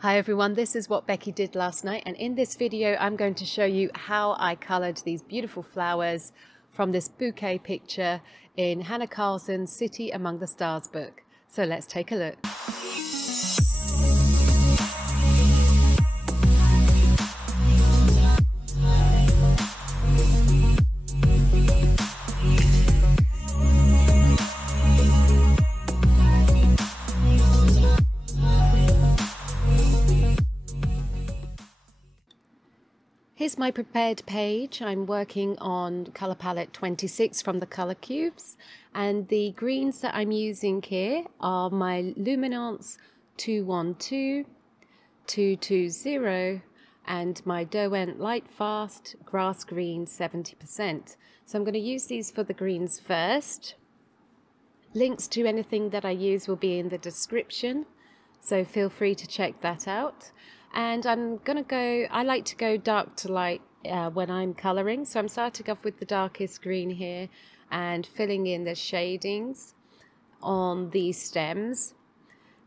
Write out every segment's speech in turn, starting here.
Hi everyone, this is what Becky did last night, and in this video I'm going to show you how I coloured these beautiful flowers from this bouquet picture in Hanna Karlzon's City Among the Stars book. So let's take a look. Here's my prepared page. I'm working on colour palette 26 from the Colour Cubes, and the greens that I'm using here are my Luminance 212, 220 and my Derwent Lightfast Grass Green 70%. So I'm going to use these for the greens first. Links to anything that I use will be in the description, so feel free to check that out. And I like to go dark to light when I'm colouring, so I'm starting off with the darkest green here and filling in the shadings on these stems,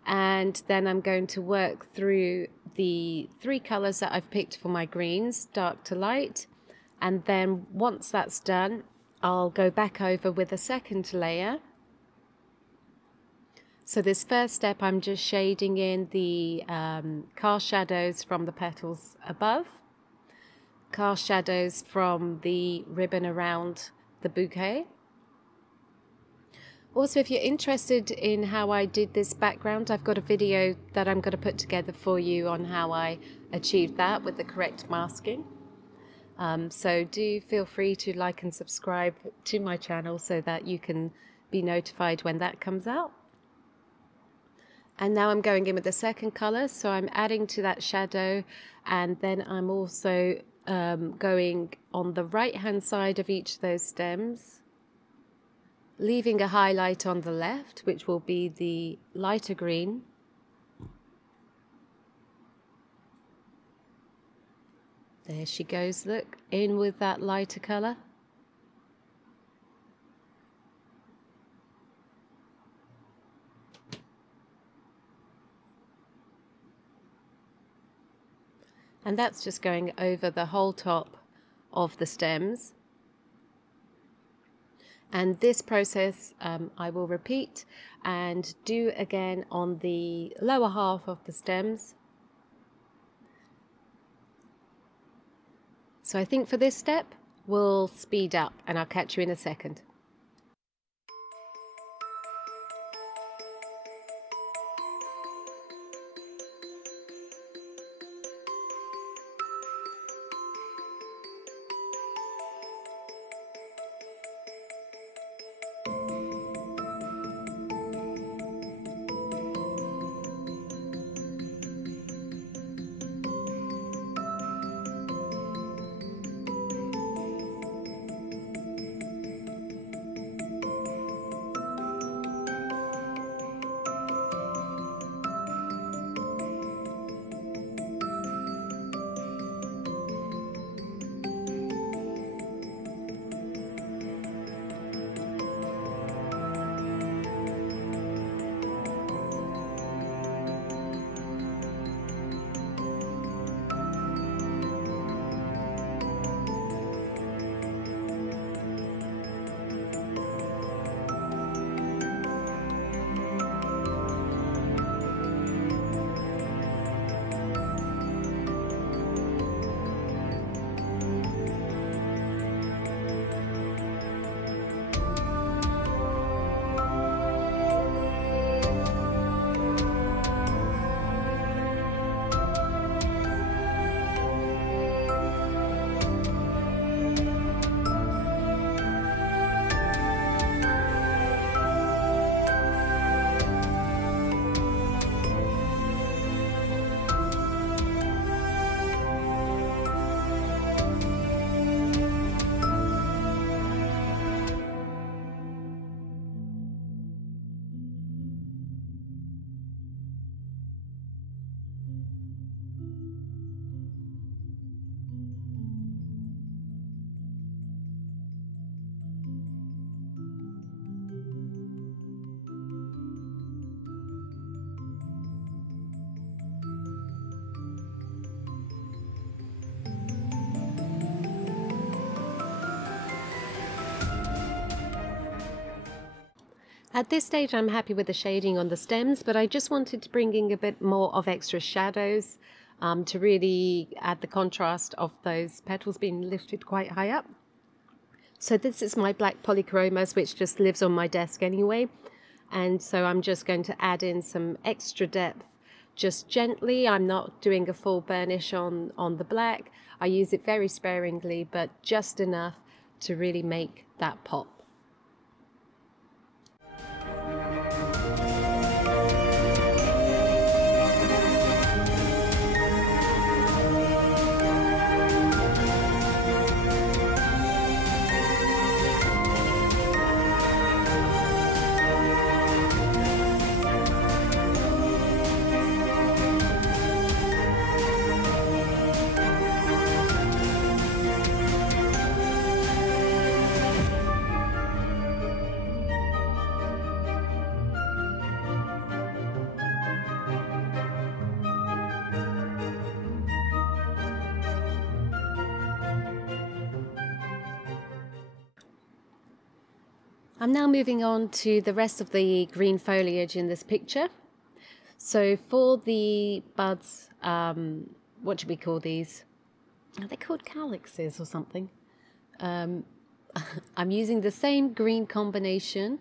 and then I'm going to work through the three colours that I've picked for my greens, dark to light, and then once that's done I'll go back over with a second layer. So this first step I'm just shading in the cast shadows from the petals above, cast shadows from the ribbon around the bouquet. Also, if you're interested in how I did this background, I've got a video that I'm going to put together for you on how I achieved that with the correct masking. So do feel free to like and subscribe to my channel so that you can be notified when that comes out. And now I'm going in with the second colour, so I'm adding to that shadow, and then I'm also going on the right hand side of each of those stems, leaving a highlight on the left, which will be the lighter green. There she goes, look, in with that lighter colour. And that's just going over the whole top of the stems. And this process I will repeat and do again on the lower half of the stems. So I think for this step we'll speed up, and I'll catch you in a second. At this stage I'm happy with the shading on the stems, but I just wanted to bring in a bit more of extra shadows to really add the contrast of those petals being lifted quite high up. So this is my black Polychormos, which just lives on my desk anyway, and so I'm just going to add in some extra depth just gently. I'm not doing a full burnish on the black. I use it very sparingly, but just enough to really make that pop. I'm now moving on to the rest of the green foliage in this picture. So for the buds, what do we call these? Are they called calyxes or something? I'm using the same green combination.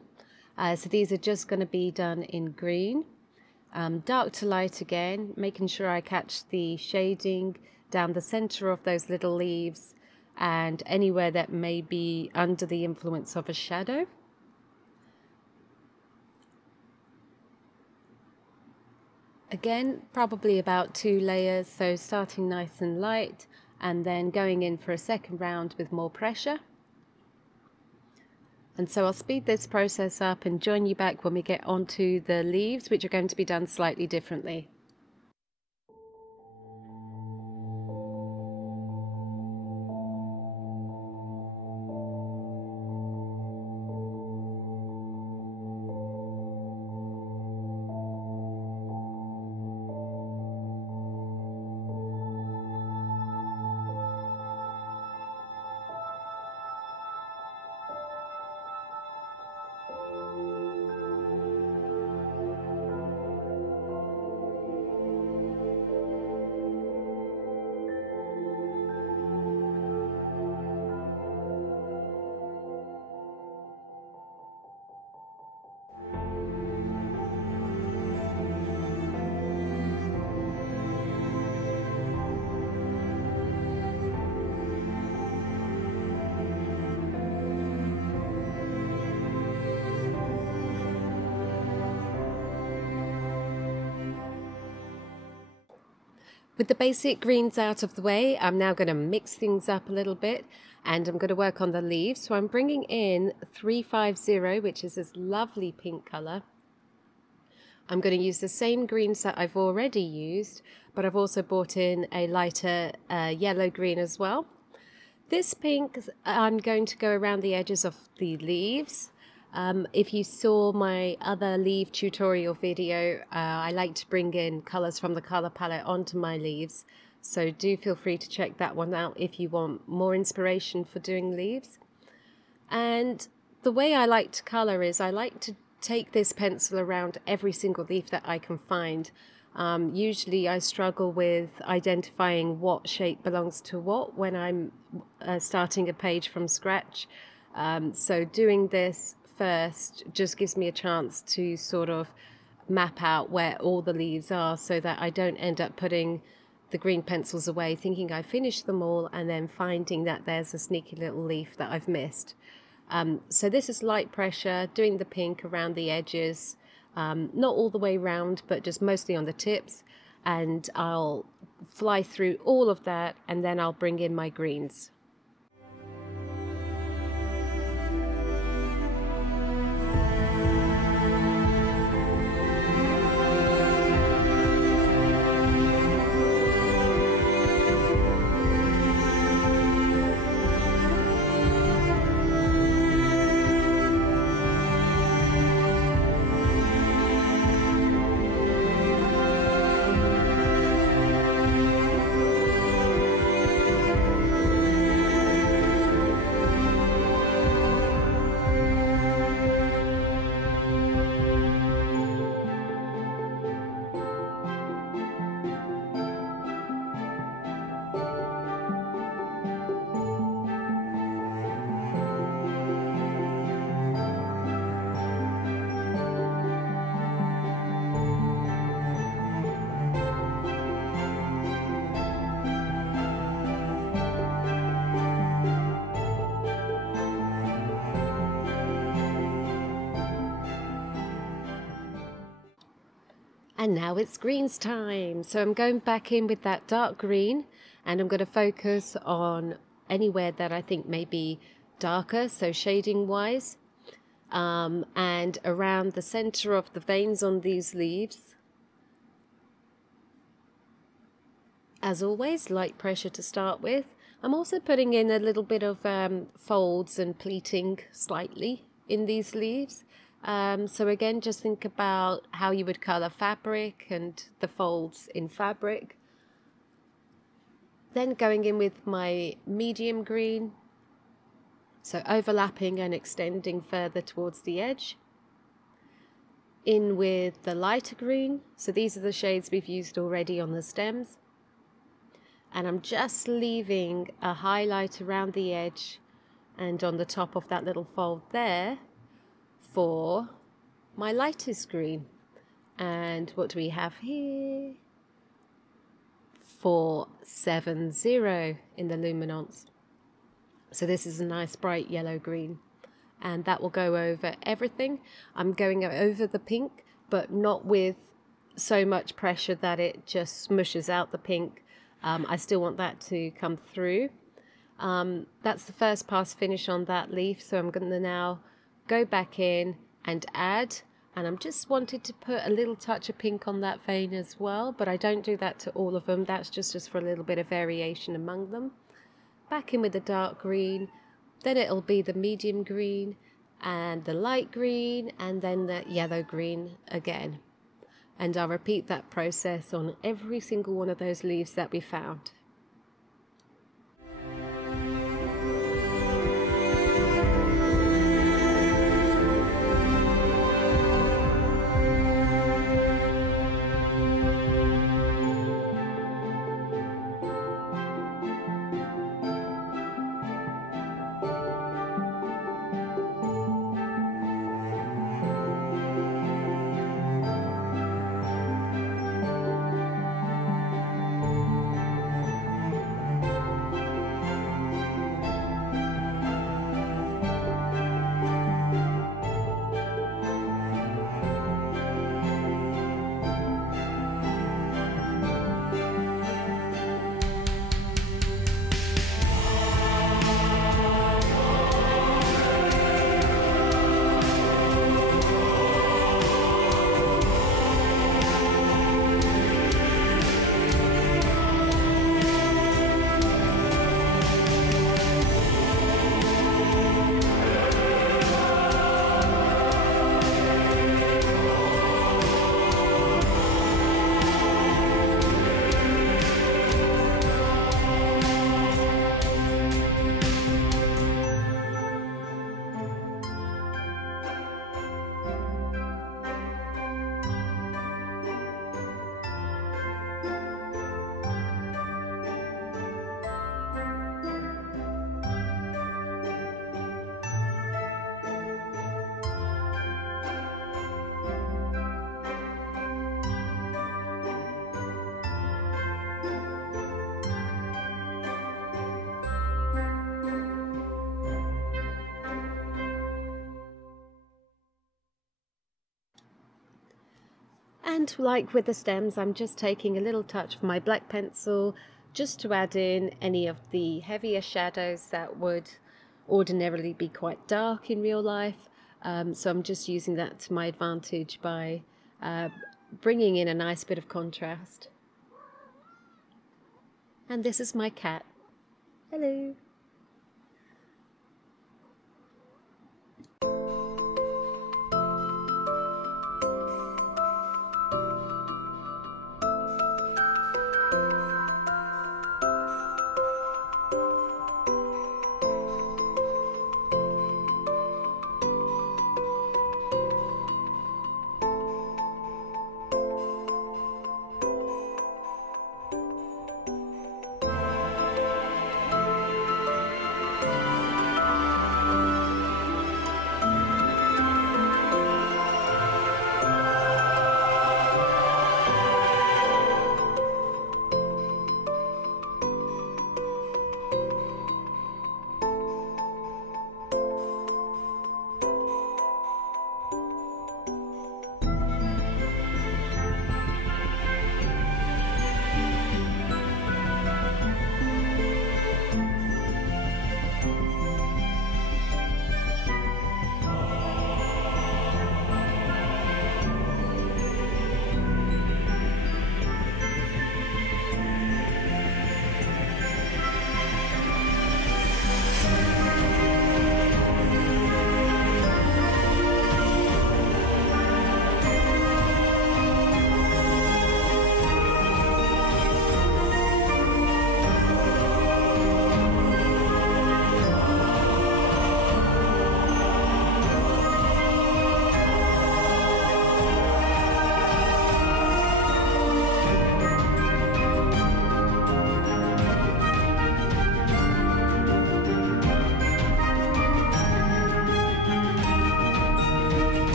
So these are just going to be done in green. Dark to light again, making sure I catch the shading down the center of those little leaves and anywhere that may be under the influence of a shadow. Again, probably about 2 layers, so starting nice and light and then going in for a second round with more pressure. And so I'll speed this process up and join you back when we get onto the leaves, which are going to be done slightly differently. With the basic greens out of the way, I'm now going to mix things up a little bit and I'm going to work on the leaves. So I'm bringing in 350, which is this lovely pink colour. I'm going to use the same greens that I've already used, but I've also brought in a lighter yellow green as well. This pink, I'm going to go around the edges of the leaves. If you saw my other leaf tutorial video, I like to bring in colours from the colour palette onto my leaves, so do feel free to check that one out if you want more inspiration for doing leaves. And the way I like to colour is I like to take this pencil around every single leaf that I can find. Usually I struggle with identifying what shape belongs to what when I'm starting a page from scratch, so doing this first just gives me a chance to sort of map out where all the leaves are so that I don't end up putting the green pencils away thinking I finished them all and then finding that there's a sneaky little leaf that I've missed. So this is light pressure, doing the pink around the edges, not all the way round but just mostly on the tips, and I'll fly through all of that and then I'll bring in my greens. And now it's greens time. So I'm going back in with that dark green, and I'm going to focus on anywhere that I think may be darker, so shading wise, and around the center of the veins on these leaves. As always, light pressure to start with. I'm also putting in a little bit of folds and pleating slightly in these leaves. So again, just think about how you would color fabric and the folds in fabric. Then going in with my medium green, so overlapping and extending further towards the edge. In with the lighter green, so these are the shades we've used already on the stems. And I'm just leaving a highlight around the edge and on the top of that little fold there for my lightest green. And what do we have here? 470 in the Luminance. So this is a nice bright yellow green, and that will go over everything. I'm going over the pink, but not with so much pressure that it just smushes out the pink. I still want that to come through. That's the first pass finish on that leaf, so I'm going to now go back in and add, and I'm just wanted to put a little touch of pink on that vein as well, but I don't do that to all of them. That's just for a little bit of variation among them. Back in with the dark green, then it'll be the medium green and the light green, and then the yellow green again. And I'll repeat that process on every single one of those leaves that we found. And like with the stems, I'm just taking a little touch of my black pencil just to add in any of the heavier shadows that would ordinarily be quite dark in real life. So I'm just using that to my advantage by bringing in a nice bit of contrast. And this is my cat. Hello.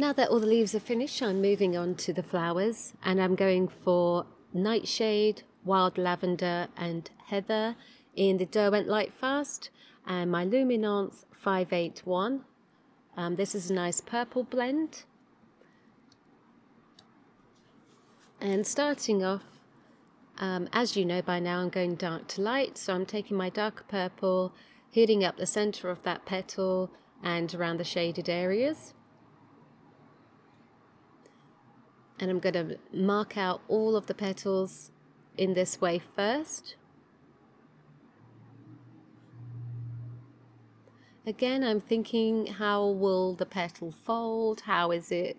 Now that all the leaves are finished, I'm moving on to the flowers, and I'm going for Nightshade, Wild Lavender and Heather in the Derwent Lightfast, and my Luminance 581. This is a nice purple blend. And starting off, as you know by now, I'm going dark to light, so I'm taking my darker purple, hitting up the center of that petal and around the shaded areas. And I'm going to mark out all of the petals in this way first. Again, I'm thinking, how will the petal fold? How is it,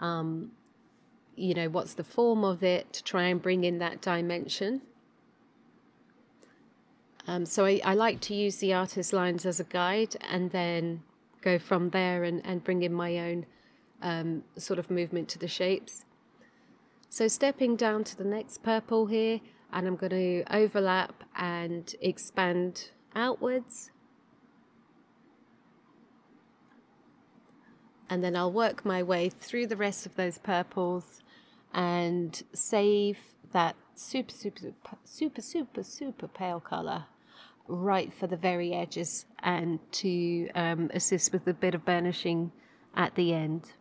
you know, what's the form of it, to try and bring in that dimension. So I like to use the artist lines as a guide and then go from there and bring in my own sort of movement to the shapes. So stepping down to the next purple here, and I'm going to overlap and expand outwards. And then I'll work my way through the rest of those purples and save that super pale colour right for the very edges, and to assist with a bit of burnishing at the end.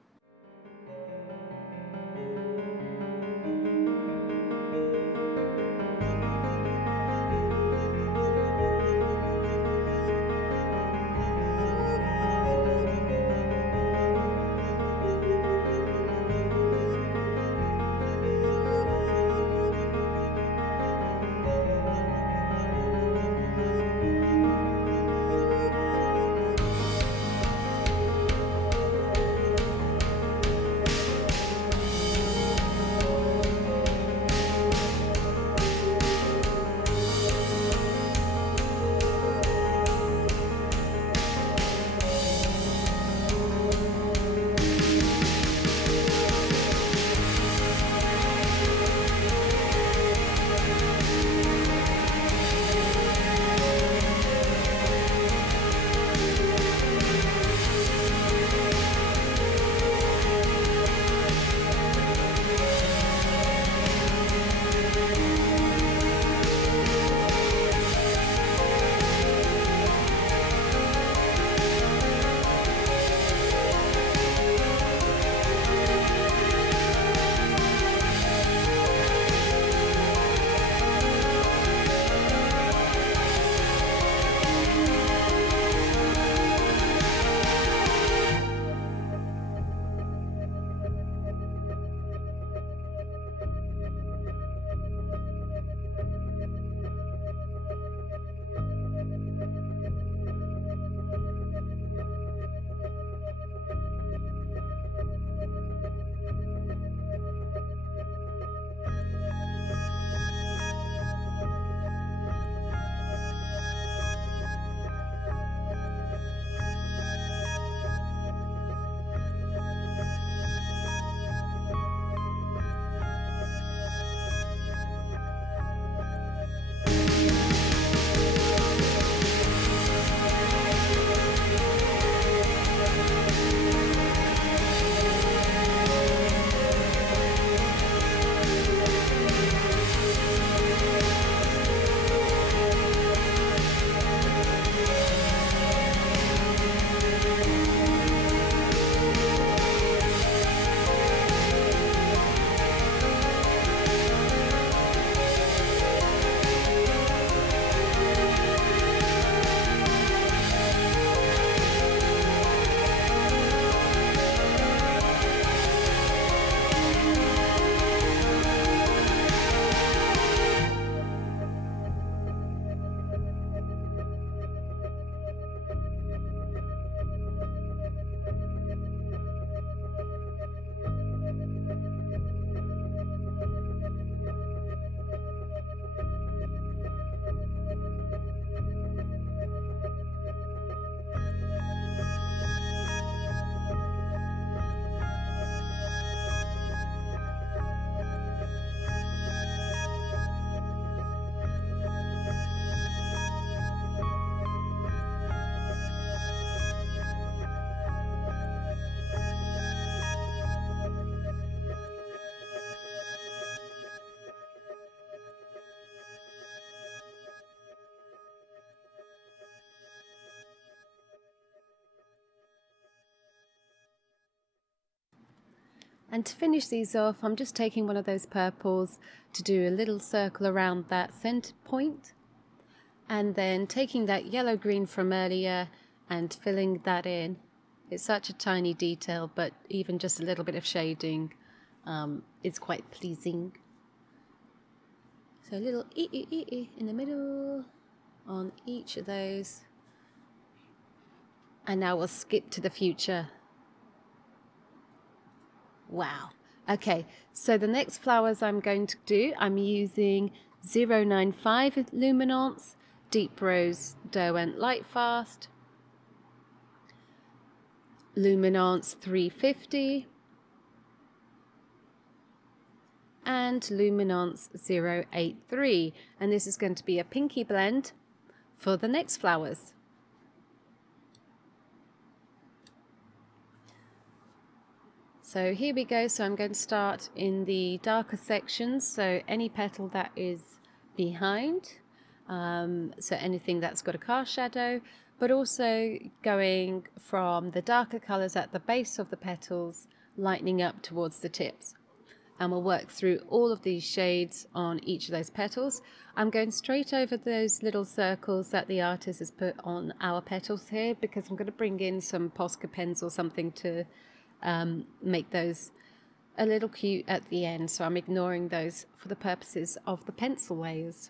And to finish these off, I'm just taking one of those purples to do a little circle around that center point, and then taking that yellow green from earlier and filling that in. It's such a tiny detail, but even just a little bit of shading is quite pleasing. So a little in the middle on each of those. And now we'll skip to the future. Wow. Okay, so the next flowers I'm going to do, I'm using 095 Luminance, Deep Rose Derwent Lightfast, Luminance 350, and Luminance 083. And this is going to be a pinky blend for the next flowers. So here we go. So I'm going to start in the darker sections, so any petal that is behind, so anything that's got a cast shadow, but also going from the darker colours at the base of the petals, lightening up towards the tips. And we'll work through all of these shades on each of those petals. I'm going straight over those little circles that the artist has put on our petals here, because I'm going to bring in some Posca pens or something to make those a little cute at the end, so I'm ignoring those for the purposes of the pencil layers.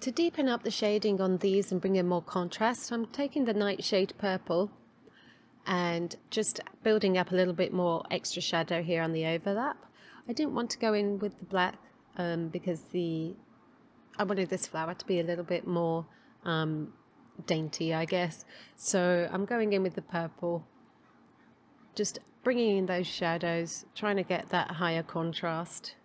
To deepen up the shading on these and bring in more contrast, I'm taking the Nightshade purple and just building up a little bit more extra shadow here on the overlap. I didn't want to go in with the black because I wanted this flower to be a little bit more dainty, I guess. So I'm going in with the purple, just bringing in those shadows, trying to get that higher contrast.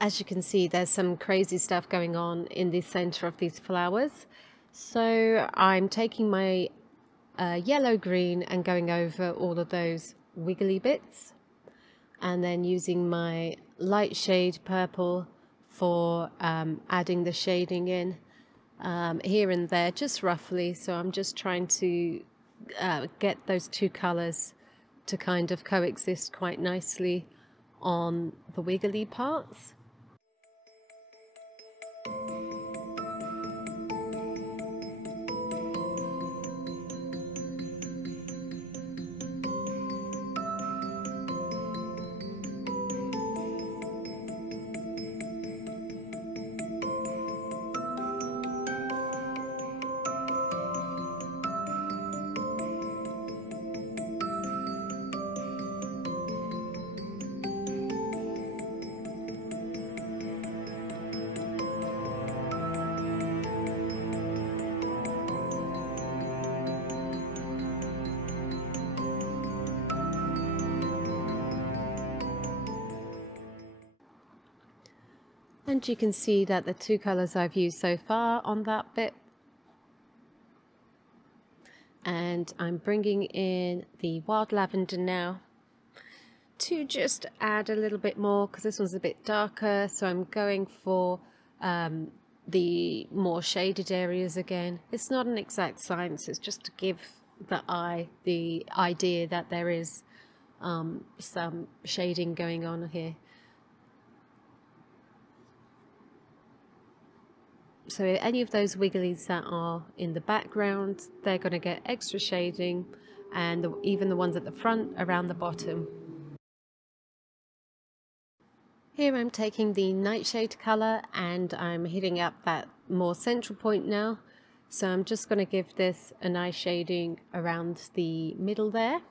As you can see, there's some crazy stuff going on in the center of these flowers. So I'm taking my yellow green and going over all of those wiggly bits, and then using my light shade purple for adding the shading in here and there, just roughly. So I'm just trying to get those two colours to kind of coexist quite nicely on the wiggly parts. And you can see that the two colours I've used so far on that bit. And I'm bringing in the wild lavender now to just add a little bit more, because this one's a bit darker. So I'm going for the more shaded areas again. It's not an exact science, it's just to give the eye the idea that there is some shading going on here. So any of those wigglies that are in the background, they're going to get extra shading, and even the ones at the front around the bottom. Here I'm taking the Nightshade colour and I'm hitting up that more central point now. So I'm just going to give this a nice shading around the middle there.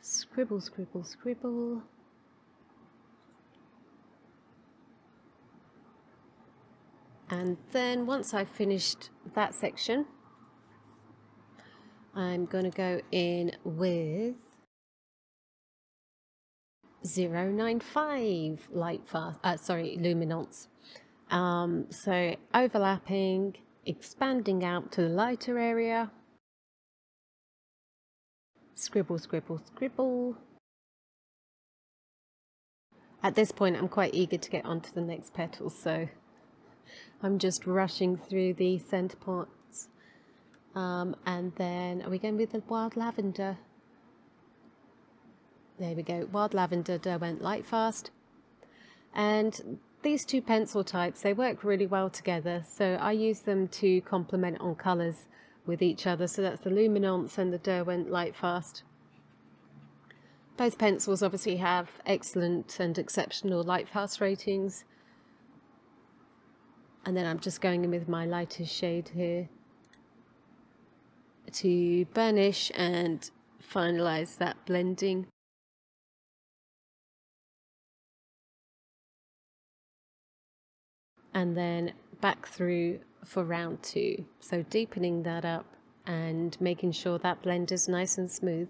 Scribble, scribble, scribble. And then once I've finished that section, I'm going to go in with 095 Luminance. So overlapping, expanding out to the lighter area. Scribble, scribble, scribble. At this point I'm quite eager to get onto the next petal, so I'm just rushing through the centre points. And then are we going with the wild lavender? There we go, wild lavender Derwent Lightfast. And these two pencil types, they work really well together, so I use them to complement on colours with each other. So that's the Luminance and the Derwent Lightfast. Both pencils obviously have excellent and exceptional Lightfast ratings. And then I'm just going in with my lightest shade here to burnish and finalise that blending. And then back through for round 2. So deepening that up and making sure that blend is nice and smooth.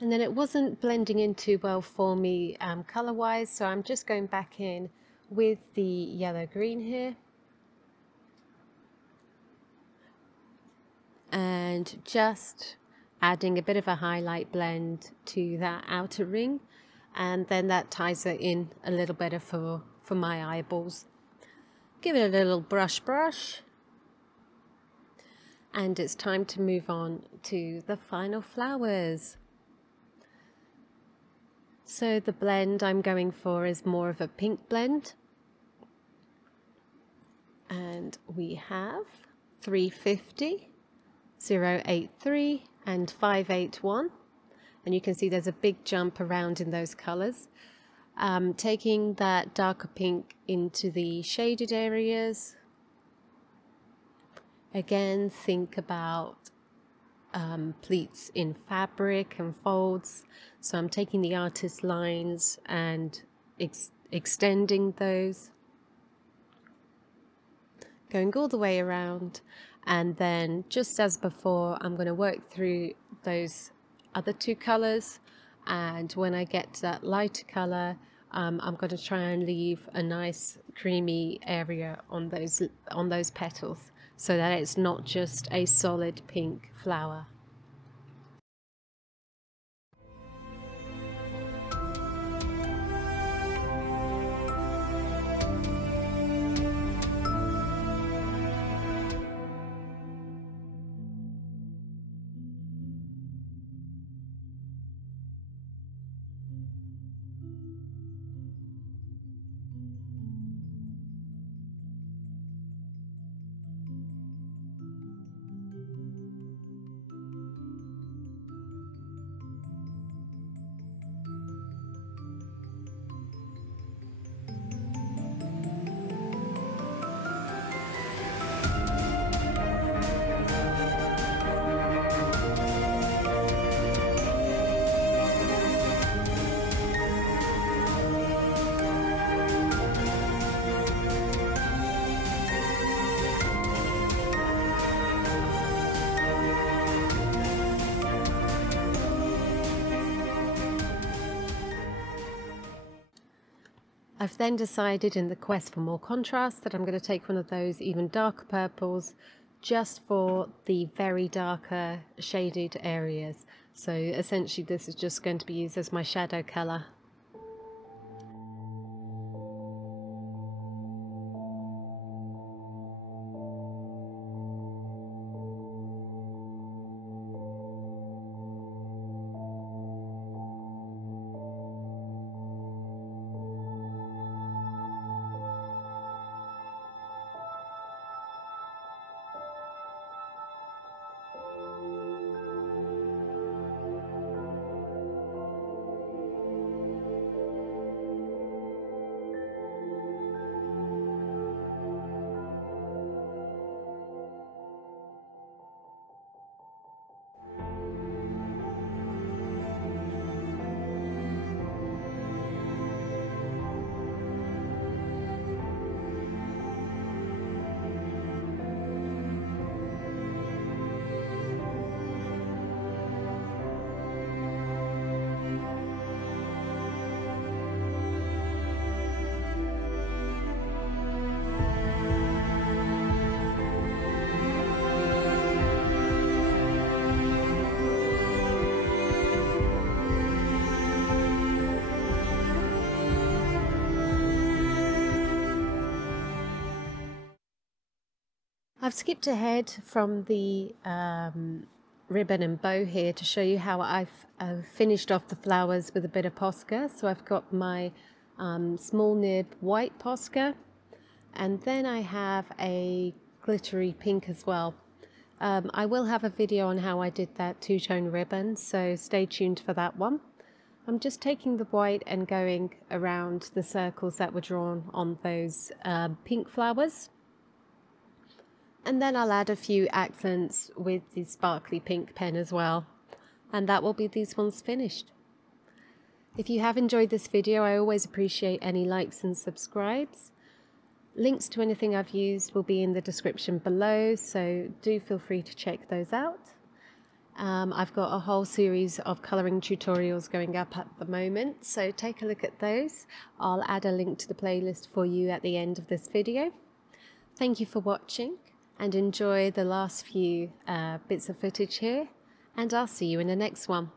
And then it wasn't blending in too well for me colour wise, so I'm just going back in with the yellow green here and just adding a bit of a highlight blend to that outer ring, and then that ties it in a little better for my eyeballs. Give it a little brush, and it's time to move on to the final flowers. So the blend I'm going for is more of a pink blend, and we have 350 083 and 581, and you can see there's a big jump around in those colors. Taking that darker pink into the shaded areas. Again, think about pleats in fabric and folds. So I'm taking the artist lines and extending those, going all the way around, and then just as before I'm going to work through those other two colors, and when I get to that lighter color I'm going to try and leave a nice creamy area on those petals, so that it's not just a solid pink flower. I've then decided, in the quest for more contrast, that I'm going to take one of those even darker purples just for the very darker shaded areas. So essentially this is just going to be used as my shadow colour. I've skipped ahead from the ribbon and bow here to show you how I've finished off the flowers with a bit of Posca. So I've got my small nib white Posca, and then I have a glittery pink as well. I will have a video on how I did that two-tone ribbon, so stay tuned for that one. I'm just taking the white and going around the circles that were drawn on those pink flowers. And then I'll add a few accents with the sparkly pink pen as well. And that will be these ones finished. If you have enjoyed this video, I always appreciate any likes and subscribes. Links to anything I've used will be in the description below, so do feel free to check those out. I've got a whole series of colouring tutorials going up at the moment, so take a look at those. I'll add a link to the playlist for you at the end of this video. Thank you for watching, and enjoy the last few bits of footage here, and I'll see you in the next one.